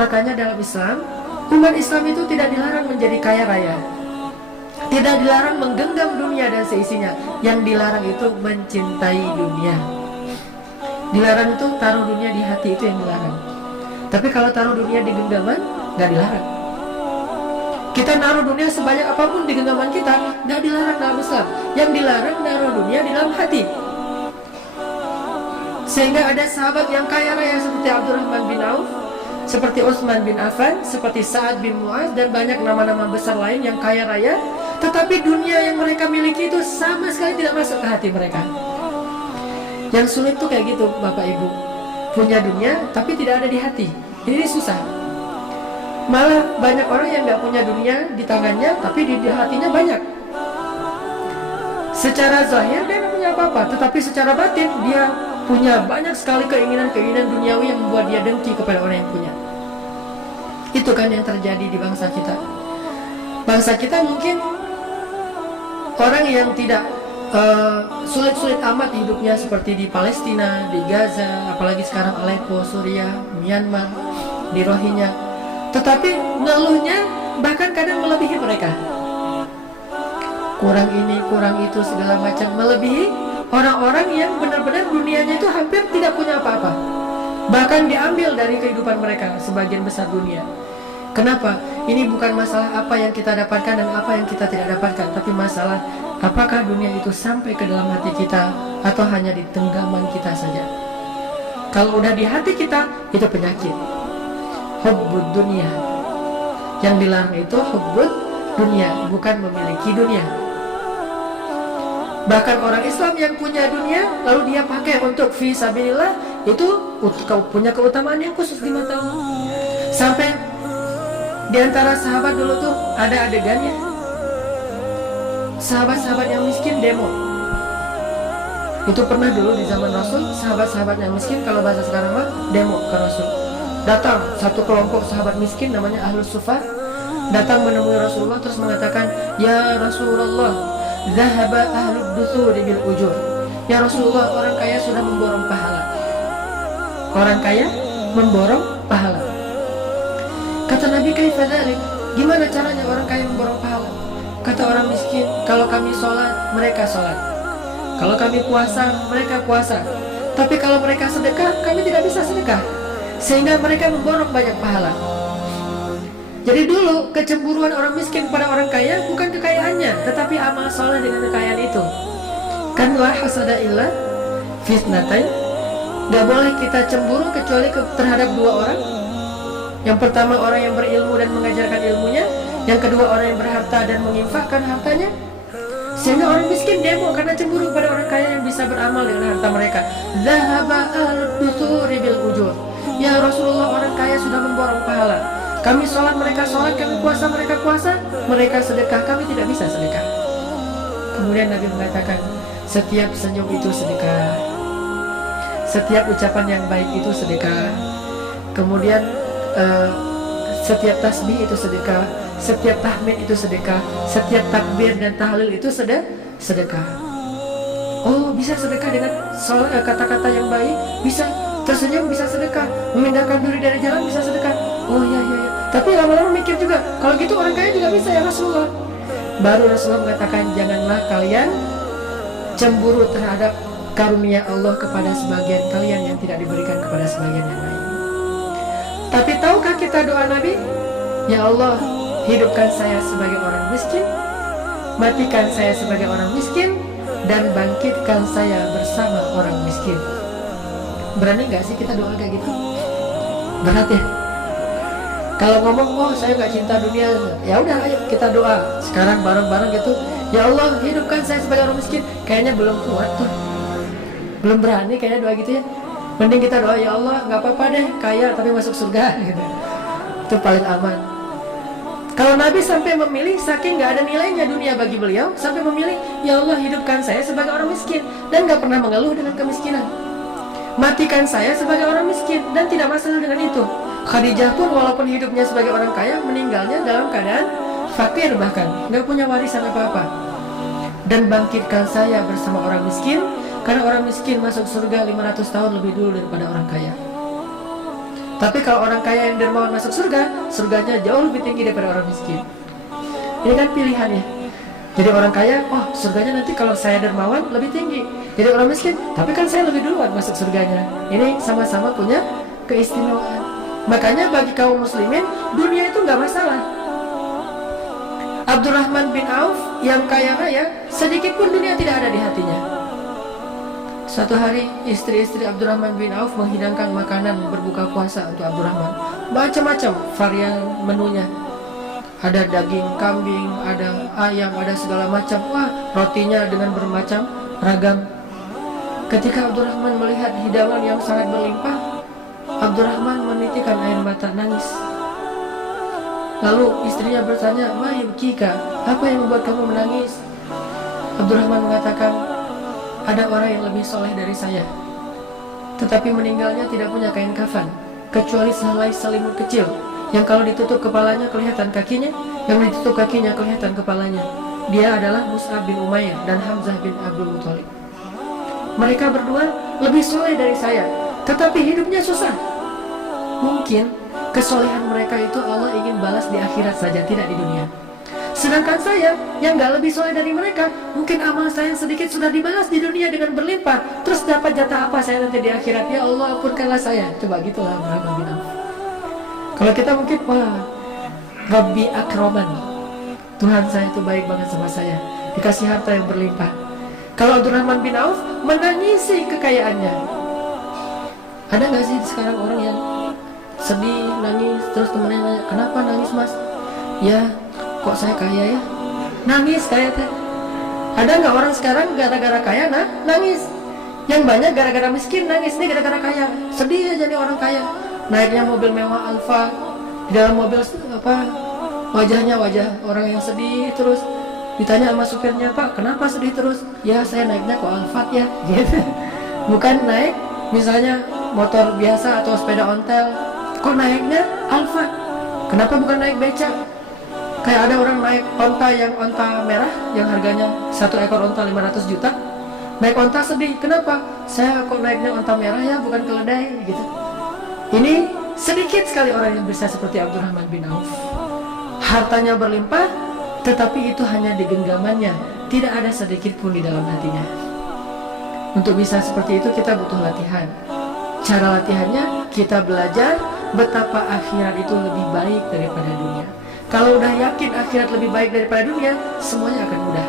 Makanya dalam Islam, umat Islam itu tidak dilarang menjadi kaya raya, tidak dilarang menggenggam dunia dan seisinya. Yang dilarang itu mencintai dunia. Dilarang itu taruh dunia di hati, itu yang dilarang. Tapi kalau taruh dunia di genggaman, nggak dilarang. Kita naruh dunia sebanyak apapun di genggaman kita, nggak dilarang dalam Islam. Yang dilarang naruh dunia di dalam hati. Sehingga ada sahabat yang kaya raya seperti Abdurrahman bin Auf, seperti Utsman bin Affan, seperti Sa'ad bin Mu'adz, dan banyak nama-nama besar lain yang kaya raya, tetapi dunia yang mereka miliki itu sama sekali tidak masuk ke hati mereka. Yang sulit tuh kayak gitu, Bapak Ibu. Punya dunia tapi tidak ada di hati. Ini susah. Malah banyak orang yang nggak punya dunia di tangannya, tapi di hatinya banyak. Secara zahir dia nggak punya apa-apa, tetapi secara batin dia punya banyak sekali keinginan-keinginan duniawi yang membuat dia dengki kepada orang yang punya. Itu kan yang terjadi di bangsa kita. Bangsa kita mungkin orang yang tidak sulit-sulit amat hidupnya, seperti di Palestina, di Gaza, apalagi sekarang Aleppo, Suriah, Myanmar, di Rohingya. Tetapi ngeluhnya bahkan kadang melebihi mereka. Kurang ini, kurang itu, segala macam, melebihi orang-orang yang benar-benar dunianya itu hampir tidak punya apa-apa. Bahkan diambil dari kehidupan mereka sebagian besar dunia. Kenapa? Ini bukan masalah apa yang kita dapatkan dan apa yang kita tidak dapatkan, tapi masalah apakah dunia itu sampai ke dalam hati kita atau hanya di genggaman kita saja. Kalau udah di hati kita, itu penyakit. Hubbud dunia. Yang dilarang itu hubbud dunia, bukan memiliki dunia. Bahkan orang Islam yang punya dunia lalu dia pakai untuk fi sabilillah, itu punya keutamaan yang khusus di mata Allah. Sampai di antara sahabat dulu tuh ada adegannya, sahabat-sahabat yang miskin demo. Itu pernah dulu di zaman Rasul, sahabat-sahabat yang miskin, kalau bahasa sekarang mah demo ke Rasul. Datang satu kelompok sahabat miskin namanya Ahlus Sufa, datang menemui Rasulullah terus mengatakan, "Ya Rasulullah, zahaba ahlud dusuri bil ujur." Ya Rasulullah, orang kaya sudah memborong pahala. Orang kaya memborong pahala. Kata Nabi, kaifa dzalik? Gimana caranya orang kaya memborong pahala? Kata orang miskin, kalau kami sholat, mereka sholat. Kalau kami puasa, mereka puasa. Tapi kalau mereka sedekah, kami tidak bisa sedekah. Sehingga mereka memborong banyak pahala. Jadi dulu kecemburuan orang miskin pada orang kaya bukan kekayaannya, tetapi amal soleh dengan kekayaan itu. Kan la hasada illa fitnatain. Gak boleh kita cemburu kecuali terhadap dua orang. Yang pertama orang yang berilmu dan mengajarkan ilmunya. Yang kedua orang yang berharta dan menginfakkan hartanya. Sehingga orang miskin demo karena cemburu pada orang kaya yang bisa beramal dengan harta mereka. Zahaba al-dusuri bil ujur. Ya Rasulullah, orang kaya sudah memborong pahala. Kami sholat, mereka sholat, kami puasa, mereka puasa, mereka sedekah, kami tidak bisa sedekah. Kemudian Nabi mengatakan, setiap senyum itu sedekah, setiap ucapan yang baik itu sedekah. Kemudian setiap tasbih itu sedekah, setiap tahmid itu sedekah, setiap takbir dan tahlil itu sedekah. Oh, bisa sedekah dengan kata-kata yang baik, bisa tersenyum, bisa sedekah, memindahkan diri dari jalan, bisa sedekah. Oh ya. Tapi lama-lama mikir juga, kalau gitu orang kaya juga bisa ya Rasulullah. Baru Rasulullah mengatakan, janganlah kalian cemburu terhadap karunia Allah kepada sebagian kalian yang tidak diberikan kepada sebagian yang lain. Tapi tahukah kita doa Nabi? Ya Allah, hidupkan saya sebagai orang miskin, matikan saya sebagai orang miskin, dan bangkitkan saya bersama orang miskin. Berani gak sih kita doa kayak gitu? Berat ya? Kalau ngomong, oh saya gak cinta dunia, ya udah ayo kita doa sekarang bareng-bareng gitu. Ya Allah, hidupkan saya sebagai orang miskin. Kayaknya belum kuat tuh, belum berani kayaknya doa gitu ya. Mending kita doa, ya Allah gak apa-apa deh kaya tapi masuk surga gitu. Itu paling aman. Kalau Nabi sampai memilih, saking gak ada nilainya dunia bagi beliau, sampai memilih, ya Allah hidupkan saya sebagai orang miskin, dan gak pernah mengeluh dengan kemiskinan. Matikan saya sebagai orang miskin, dan tidak masalah dengan itu. Khadijah pun walaupun hidupnya sebagai orang kaya, meninggalnya dalam keadaan fakir, bahkan gak punya warisan apa-apa. Dan bangkitkan saya bersama orang miskin, karena orang miskin masuk surga 500 tahun lebih dulu daripada orang kaya. Tapi kalau orang kaya yang dermawan masuk surga, surganya jauh lebih tinggi daripada orang miskin. Ini kan pilihannya. Jadi orang kaya, oh surganya nanti kalau saya dermawan lebih tinggi. Jadi orang miskin, tapi kan saya lebih duluan masuk surganya. Ini sama-sama punya keistimewaan. Makanya bagi kaum muslimin, dunia itu nggak masalah. Abdurrahman bin Auf yang kaya raya, sedikit pun dunia tidak ada di hatinya. Suatu hari istri-istri Abdurrahman bin Auf menghidangkan makanan berbuka puasa untuk Abdurrahman. Macam-macam varian menunya. Ada daging kambing, ada ayam, ada segala macam. Wah, rotinya dengan bermacam ragam. Ketika Abdurrahman melihat hidangan yang sangat berlimpah, Abdurrahman menitikkan air mata, nangis. Lalu istrinya bertanya, "Ma yubkika, apa yang membuat kamu menangis?" Abdurrahman mengatakan, "Ada orang yang lebih soleh dari saya, tetapi meninggalnya tidak punya kain kafan, kecuali sehelai selimut kecil, yang kalau ditutup kepalanya kelihatan kakinya, yang ditutup kakinya kelihatan kepalanya. Dia adalah Mus'ab bin Umair dan Hamzah bin Abdul Muthalib. Mereka berdua lebih soleh dari saya, tetapi hidupnya susah. Mungkin kesolehan mereka itu Allah ingin balas di akhirat saja, tidak di dunia. Sedangkan saya yang gak lebih soleh dari mereka, mungkin amal saya yang sedikit sudah dibalas di dunia dengan berlimpah. Terus dapat jatah apa saya nanti di akhirat? Ya Allah, ampunkanlah saya." Coba gitulah Abdurrahman bin Auf. Kalau kita mungkin, wah, Rabbi akraman, Tuhan saya itu baik banget sama saya, dikasih harta yang berlimpah. Kalau Abdurrahman bin Auf menangisi kekayaannya. Ada gak sih sekarang orang yang sedih, nangis, terus temennya nanya, "Kenapa nangis mas?" "Ya, kok saya kaya ya?" Nangis kayak teh. Ada nggak orang sekarang gara-gara kaya nangis? Yang banyak gara-gara miskin nangis, nih gara-gara kaya. Sedih aja nih orang kaya. Naiknya mobil mewah Alfa, di dalam mobil wajahnya wajah orang yang sedih terus. Ditanya sama supirnya, "Pak, kenapa sedih terus?" "Ya, saya naiknya kok Alfa ya." Gitu. Bukan naik misalnya motor biasa atau sepeda ontel. Kok naiknya Alfa? Kenapa bukan naik becak? Kayak ada orang naik onta yang onta merah, yang harganya satu ekor onta 500 juta. Naik onta sedih, kenapa? "Saya kok naiknya onta merah ya, bukan keledai." Gitu. Ini sedikit sekali orang yang bisa seperti Abdurrahman bin Auf. Hartanya berlimpah, tetapi itu hanya di genggamannya, tidak ada sedikit pun di dalam hatinya. Untuk bisa seperti itu kita butuh latihan. Cara latihannya, kita belajar betapa akhirat itu lebih baik daripada dunia. Kalau udah yakin akhirat lebih baik daripada dunia, semuanya akan mudah.